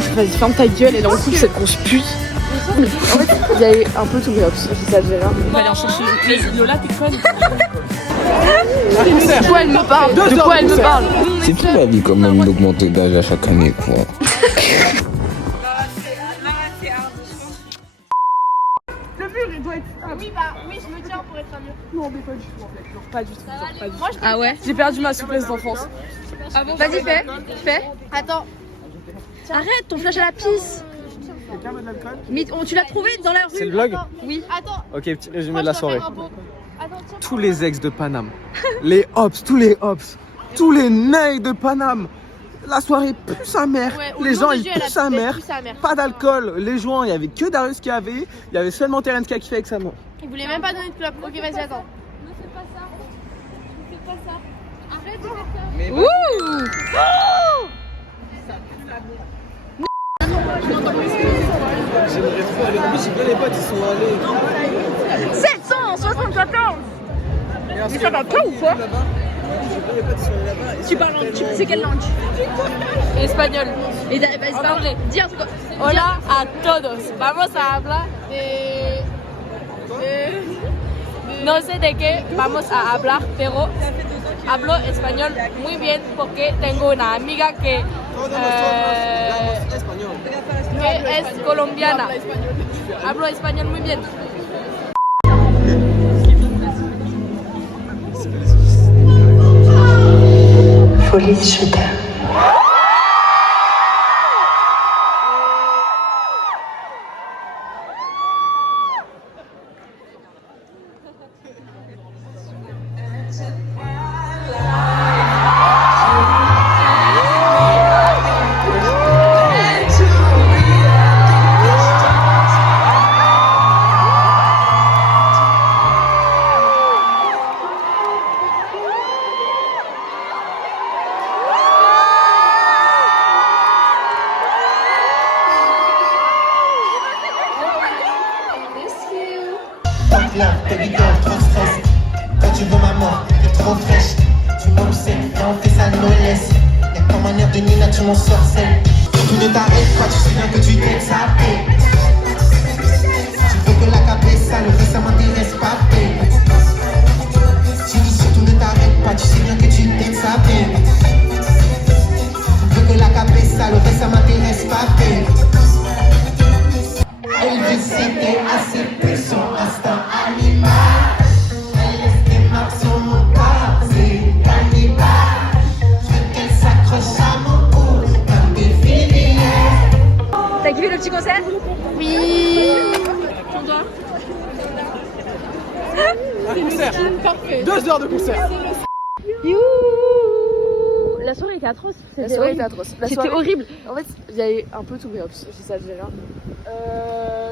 vas-y, ferme ta gueule, elle est en couple, cette grosse pute. En fait, il y a eu un peu tout, mais j'exagère. On va aller en chercher. Lola, t'es conne. De quoi elle me parle? De quoi elle me parle? C'est tout la vie quand même d'augmenter d'âge à chaque année, quoi. Le mur, il doit être. Oui, je me tiens pour être un mur. Non, mais pas du tout, en fait. Genre, pas du tout. Genre, pas du tout. Ah ouais? J'ai perdu ma souplesse d'enfance. Vas-y, fais. Attends. Arrête ton flash à la pisse. Quelqu'un veut de l'alcool? Mais tu l'as trouvé dans la rue? C'est le vlog? Oui. Attends. Ok, petit résumé de la soirée. Attends, tiens. Tous les ex de Paname, les hops, tous les nègres de Paname. La soirée pue sa mère. Ouais, au Les nom gens de ils Dieu, elle puent a sa peut-être mère. pu sa mère. Pas d'alcool. Les joints, il y avait que Darius qui avait. Il y avait seulement Terence qui a kiffé avec sa main. Il voulait même pas donner de clope. Ok, vas-y, attends. Ne fais pas ça. Ne fais pas ça. Arrête de faire ça. Mais Ouh! j'aimerais trop aller. En plus, j'ai bien les potes, ils sont allés. 774! Mais ça va pas ou quoi? Là-bas. J'ai bien les potes, ils sont allés là-bas. Tu parles c'est quelle langue? Espagnol. Et vas-y, parle. Dis un truc. Hola a todos. Vamos a hablar de. No sé de qué vamos a hablar, pero hablo español muy bien porque tengo una amiga que es colombiana. Hablo español muy bien. Police, je t'aime. Baby girl, trop stress. Quand tu veux ma mort, t'es trop fraîche. Tu m'obsèdes, et on fait ça no less. Y'a comme un air de Nina, tu m'en sorcelles. Tu ne t'arrêtes pas, tu sais bien que tu t'es sapé. Tu veux que la cabeza, le reste ça m'intéresse pas. J'ai dit surtout ne t'arrête pas, tu sais bien que tu t'es sapé. Tu veux que la cabeza, le reste ça m'intéresse pas. Elvis c'était assez peu son instinct animal. Elle laisse des marques sur mon corps, c'est cannibale. Je veux qu'elle s'accroche à mon cou comme des filles. T'as kiffé le petit concert? Oui. Concert. 2 heures de concert. Youhou! La soirée était atroce. La soirée était atroce. C'était horrible. En fait, il y a eu un peu tout, mais j'exagère.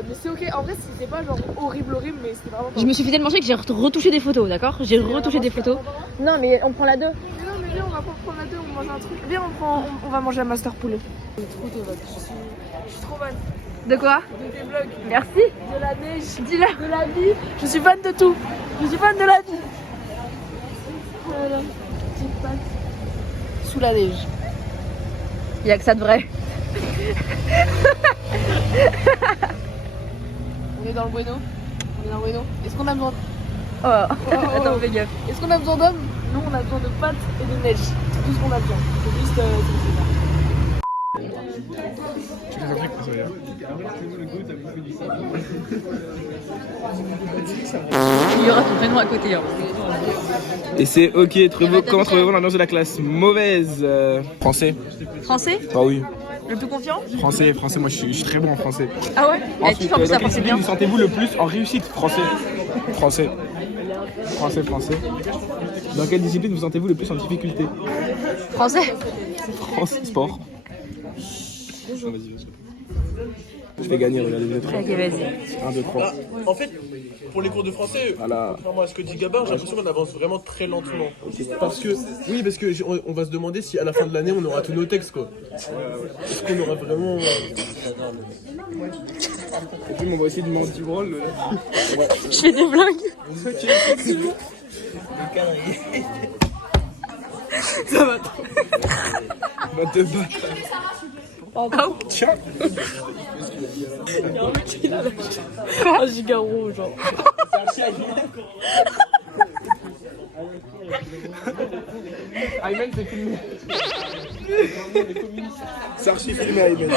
Mais c'est ok. En vrai, c'était pas genre horrible, mais c'était vraiment pas. Je me suis fait tellement chier que j'ai retouché des photos, d'accord? J'ai retouché des photos. Non, mais on prend la 2. Mais non, mais viens, on va pas prendre la 2, on mange un truc. Viens, on va manger un master poulet. Je suis trop fan De quoi? de tes vlogs, Merci. de la neige, de la vie. Je suis fan de tout. Je suis fan de la vie. Voilà. Je suis fan. Sous la neige. Il y a que ça de vrai. On est dans le bueno. Est-ce qu'on a besoin Oh. Attends, fais gaffe. Est-ce qu'on a besoin d'hommes? Nous, on a besoin de pâtes et de neige. C'est tout ce qu'on a besoin. C'est juste. Il y aura ton prénom à côté. Hein. Et c'est ok, comment trouvez-vous l'ambiance de la classe? Mauvaise. Français. Français? Ah oui. Le plus confiant? Français, moi je suis très bon en français. Ah ouais? Ensuite, Qui dans ça quelle pensait discipline bien? vous sentez-vous le plus en réussite? Français. Dans quelle discipline vous sentez-vous le plus en difficulté? Français? Sport. Je vais gagner, regardez les 3. Ok, vas-y. 1, 2, 3. En fait, pour les cours de français, Voilà. contrairement à ce que dit Gabin, j'ai l'impression qu'on avance vraiment très lentement. Parce que on va se demander si à la fin de l'année on aura tous nos textes quoi. Est-ce qu'on aura vraiment. Et puis on va essayer de manger du rôle. Je fais des blagues. Ça va trop. On va te battre. Tiens. Un giga gros, genre. Ayman, c'est filmé. C'est archi filmé, Ayman.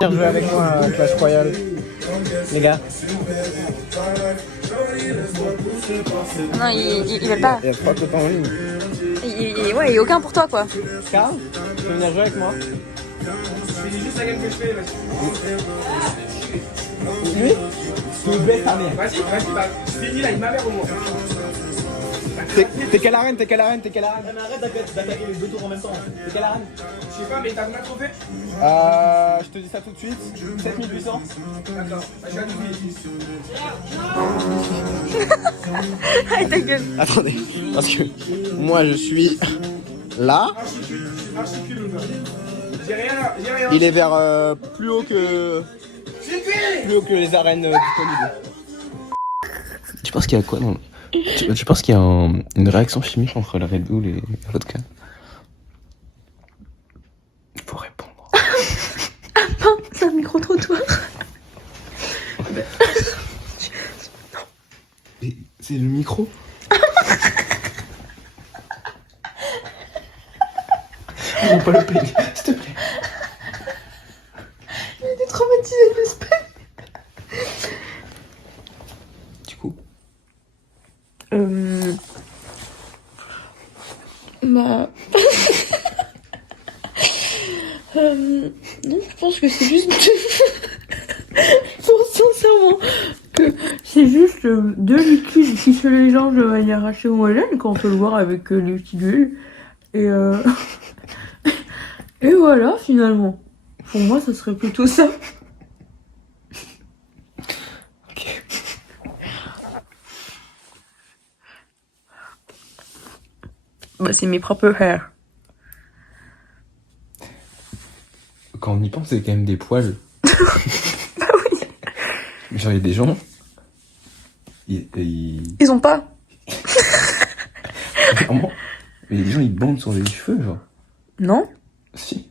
Viens jouer avec moi à Clash Royale, les gars. Non, ils veulent pas. Il y a 3 copains en ligne. Ouais, il y a aucun pour toi, quoi. Carl, tu peux venir jouer avec moi? C'est juste la game que je fais, vas-y. Lui? Tu baisses ta mère. Vas-y, bah, finis là, il m'a l'air au moins. T'es quelle arène? Arrête d'attaquer les 2 tours en même temps. T'es quelle arène? Je sais pas, mais t'as combien de trophées? Je te dis ça tout de suite. 7800. D'accord, bah, je vais à 12 000. Arrête ta gueule. Attendez, parce que moi je suis là. J'ai rien. Il est vers plus haut que les arènes disponibles. Tu penses qu'il y a quoi dans... Tu penses qu'il y a une réaction chimique entre la Red Bull et la vodka? Faut répondre. C'est un micro-trottoir. C'est le micro. On va pas le payer, s'il te plaît. Il était traumatisé, j'espère. Du coup, Bah... non, je pense que c'est juste... Je pense sincèrement que c'est juste 2 liquides qui se mélangent de manière assez homogène quand on peut le voir avec les petits bulles. Et et voilà, finalement. Pour moi, ça serait plutôt ça. ok. Bah, c'est mes propres hairs. Quand on y pense, c'est quand même des poils. Bah oui. Mais genre, il y a des gens... Ils ont pas. Vraiment. Mais il y a des gens, ils bandent sur les cheveux, genre. Non? Si.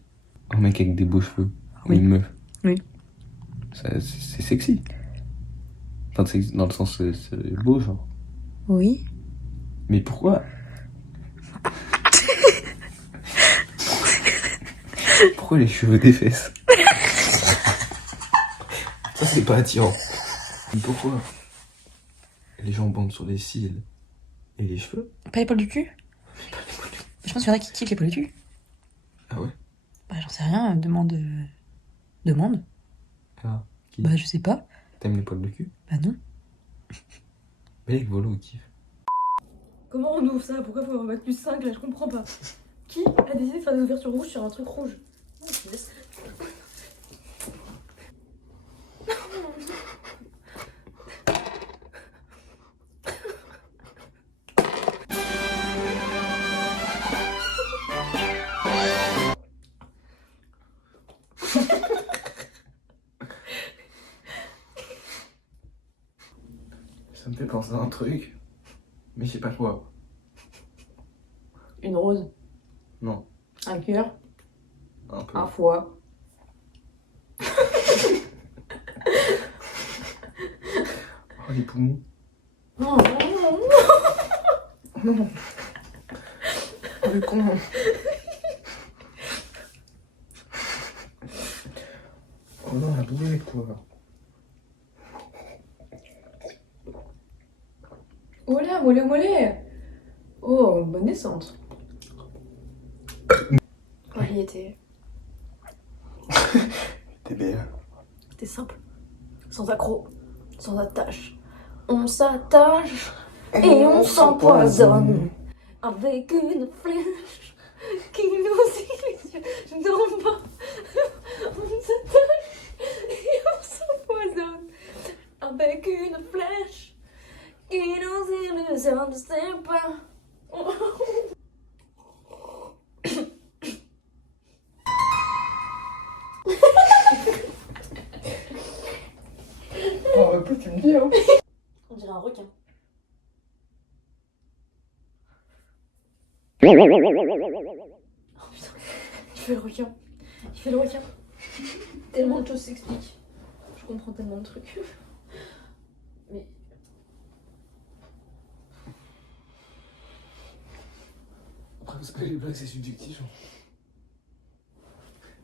Un mec avec des beaux cheveux. Oui. Ou une meuf. Oui. C'est sexy. Enfin, c'est dans le sens, c'est beau, genre. Oui. Mais pourquoi? Pourquoi les cheveux des fesses? Ça, c'est pas attirant. Mais pourquoi les gens bandent sur les cils et les cheveux? Pas les poils du cul? Je pense qu'il y en a qui kiffent les poils du cul. Ah ouais? Bah, j'en sais rien, demande. Demande? Ah, qui? Bah, je sais pas. T'aimes les poils de cul? Bah, non. Mais avec Volo, il kiffe. Comment on ouvre ça? Pourquoi faut mettre plus 5 là? Je comprends pas. Qui a décidé de faire des ouvertures rouges sur un truc rouge? Oh, yes. Ça me fait penser à un truc, mais je sais pas quoi. Une rose. Non, Un cœur. un peu. Un foie. Oh, les poumons. Non, non, non, non. Oh, le con. Oh non, la boulette, quoi. Oh là, mollet, mollet. Oh, bonne descente. Oh, il était. T'es belle. C'était simple. Sans accroc, sans attache. On s'attache et on s'empoisonne avec une flèche qui nous illusionne. Non, pas. On s'attache et on s'empoisonne avec une flèche qui nous illusionne. Je sais pas. Oh, plus tu me dis, hein. On dirait un requin. Oh putain, Il fait le requin. Il fait le requin. Tellement de choses s'expliquent. Je comprends tellement de trucs. Mais... Après, parce que les blagues, c'est subjectif.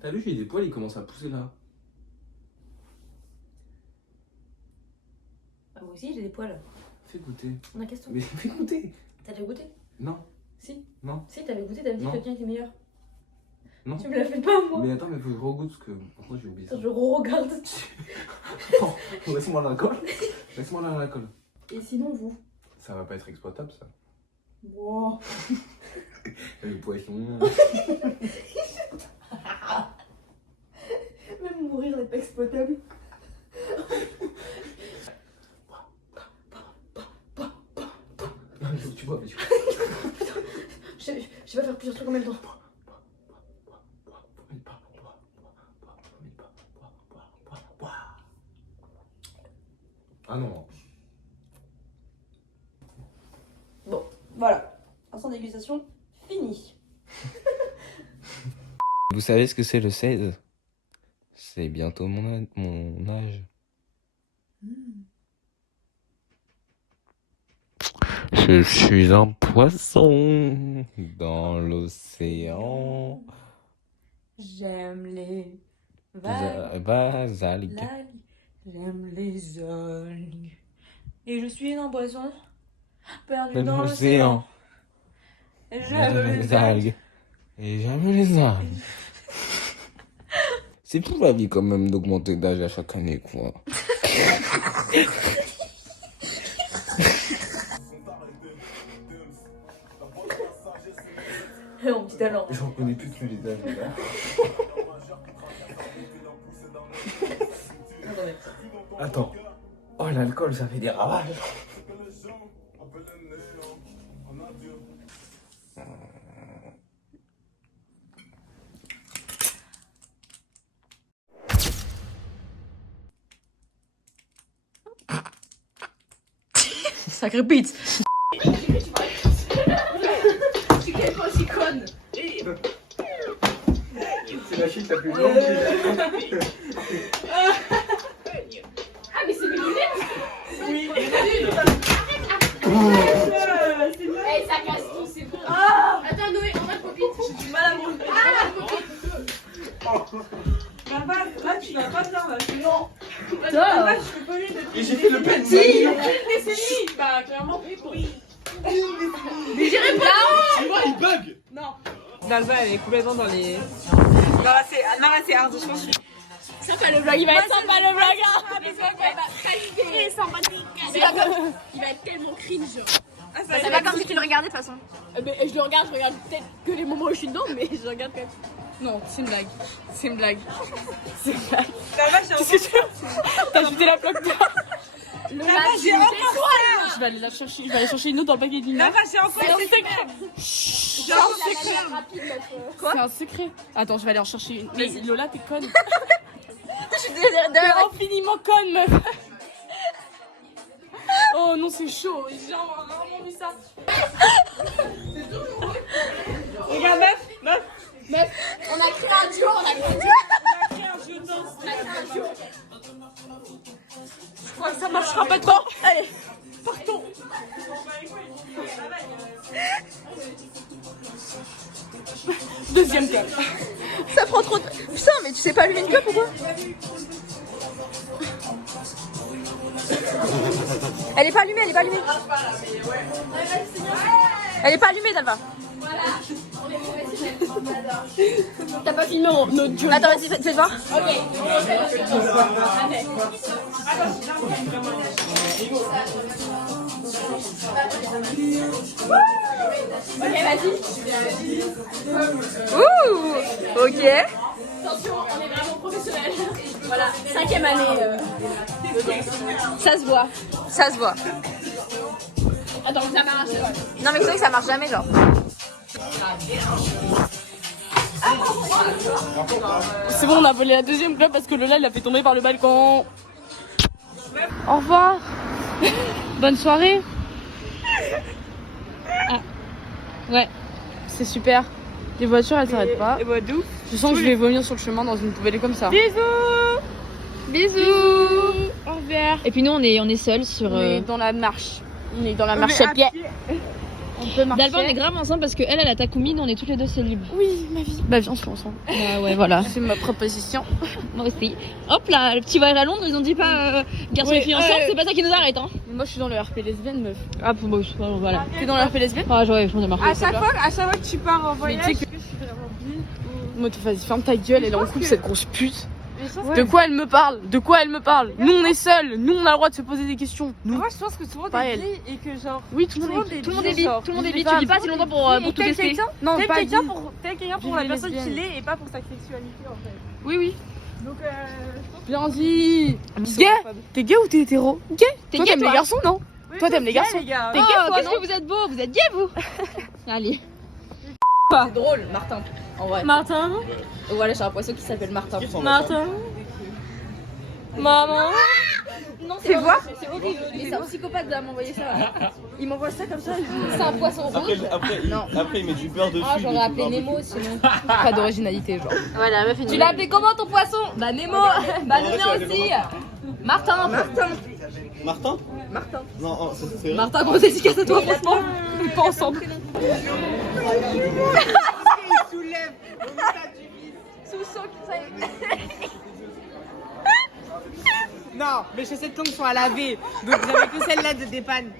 T'as vu, j'ai des poils, ils commencent à pousser là. Ah, moi aussi j'ai des poils. Fais goûter. On a question. Mais fais goûter. T'as déjà goûté? Non. Si. Non. Si, t'avais goûté, t'avais dit Non. que le tien était meilleur. Non. Tu me l'as fait pas, moi. Mais attends, mais faut que je regoute parce que pourquoi j'ai oublié ça. Attends, je regarde. Non, laisse-moi l'alcool. Laisse-moi l'alcool. Et sinon, vous? Ça va pas être exploitable ça. Wow. Le poisson. Même mourir n'est pas exploitable. Tu vois, mais tu Je vais faire plusieurs trucs en même temps. Ah non. Bon, voilà. Instant dégustation, fini. Vous savez ce que c'est le 16? C'est bientôt mon âge. Je suis un poisson dans l'océan. J'aime les Algues. J'aime les algues. Et je suis un poisson perdu dans l'océan. l'océan. Et j'aime les algues. Et j'aime les algues. C'est pour la vie quand même d'augmenter d'âge à chaque année, quoi. Mon petit talent. J'en connais plus que les âges là. Attends. Oh l'alcool ça fait des ravages. Sacré pizza. C'est la chute la plus longue. Ah, mais c'est mes lunettes. Oui. Eh, ça casse tout, c'est bon. Attends, Noé, on va te copine. J'ai du mal à manger. Ah, Là, tu vas pas faire là. non. Et j'ai fait le petit. Si, décennie. Bah, clairement, oui. Mais j'irai pas. Il bug. Dalva, elle est complètement dans les. Non, là, c'est hard, je pense. Sympa le vlog, il va être sympa le vlog. Le vlog va être très sympathique. Il va être tellement cringe. C'est pas comme si tu le regardais de toute façon. Mais je le regarde peut-être que les moments où je suis dedans, mais je regarde quand même. Non, c'est une blague. C'est une blague. C'est une blague. Qu'est-ce que tu fais? T'as jeté la plaque d'or. Le match, j'ai encore ça. Je vais aller chercher une autre dans le paquet d'une. C'est un secret. Quoi? C'est un secret. Attends, je vais aller en chercher une. Mais Lola, t'es conne. T'es infiniment conne, meuf. Oh non, c'est chaud. J'ai rarement vu ça. Regarde, meuf. Meuf, on a créé un duo, Je crois que ça marchera pas devant. Allez, partons. Deuxième cup. Ça prend trop de... Putain, mais tu sais pas allumer une clope ou quoi? Elle est pas allumée, elle est pas allumée. Elle est pas allumée, Dalva. T'as pas filmé notre duo. Attends, vas-y, fais voir. Ok. Ok, vas-y. Ouh, ok. Attention, on est vraiment professionnels. Voilà, 5e année. Ça se voit. Ça se voit. Attends, ça marche. Non, mais c'est vrai que ça marche jamais, genre. C'est bon, on a volé la deuxième club parce que Lola l'a fait tomber par le balcon. Au revoir. Bonne soirée. Ah. Ouais, c'est super. Les voitures elles s'arrêtent pas. Et bah d'où? Je sens que je vais vomir sur le chemin dans une poubelle comme ça. Bisous. Au revoir. Et puis nous on est seuls sur. On est dans la marche. On est dans la marche à pied. On peut marcher. D'Alba on est grave ensemble parce qu'elle elle a Takumi, nous on est toutes les deux célibes. Oui, ma vie. Bah viens, on se fait ensemble. Bah ouais voilà. C'est ma proposition. Moi aussi. Hop là, le petit voyage à Londres, ils ont dit pas garçon et fille ensemble, c'est pas ça qui nous arrête hein. Moi je suis dans le RP lesbienne meuf. Ah bon voilà. T'es dans le RP lesbienne? Ah ouais, je m'en ai marre. À chaque fois que tu pars en voyage, Moi vas-y ferme ta gueule, elle est en couple cette grosse pute. De quoi elle me parle? De quoi elle me parle? Nous on est seuls, nous on a le droit de se poser des questions. Nous. moi je pense que tout le monde Pas est elle. bi et que genre. Oui, tout le monde est Tout le monde est bi, tout le monde est bi, tu femmes. dis pas si longtemps pour tout tester. Non, T'aimes pas quelqu'un bi. pour Vive la les personne lesbiennes. qu'il est et pas pour sa sexualité en fait. Oui, oui. Donc Bien dit. Gay? T'es gay ou t'es hétéro? Gay? T'es Toi gay, t'aimes les toi garçons, non? Toi t'aimes les garçons? les gars. T'es gay toi, Qu'est-ce non? que vous êtes beaux, vous êtes gays vous. Allez. C'est drôle, Martin. En vrai. Martin. Voilà, j'ai un poisson qui s'appelle Martin. Martin. Maman. Non, c'est voir. C'est horrible. Mais c'est un psychopathe de m'envoyer ça. Il m'envoie ça comme ça. C'est un poisson rouge. Après, il met du beurre dessus. Ah, j'aurais appelé Nemo sinon. Pas d'originalité, genre. Voilà, meuf, Tu l'as appelé comment ton poisson? Bah Nemo. Bah Nina aussi. Martin. Martin? Non, c'est vrai. Martin, gros dédicace à toi, franchement. On est pas ensemble. Non, mes chaussettes longues sont à laver, donc vous avez que celle-là de dépanne.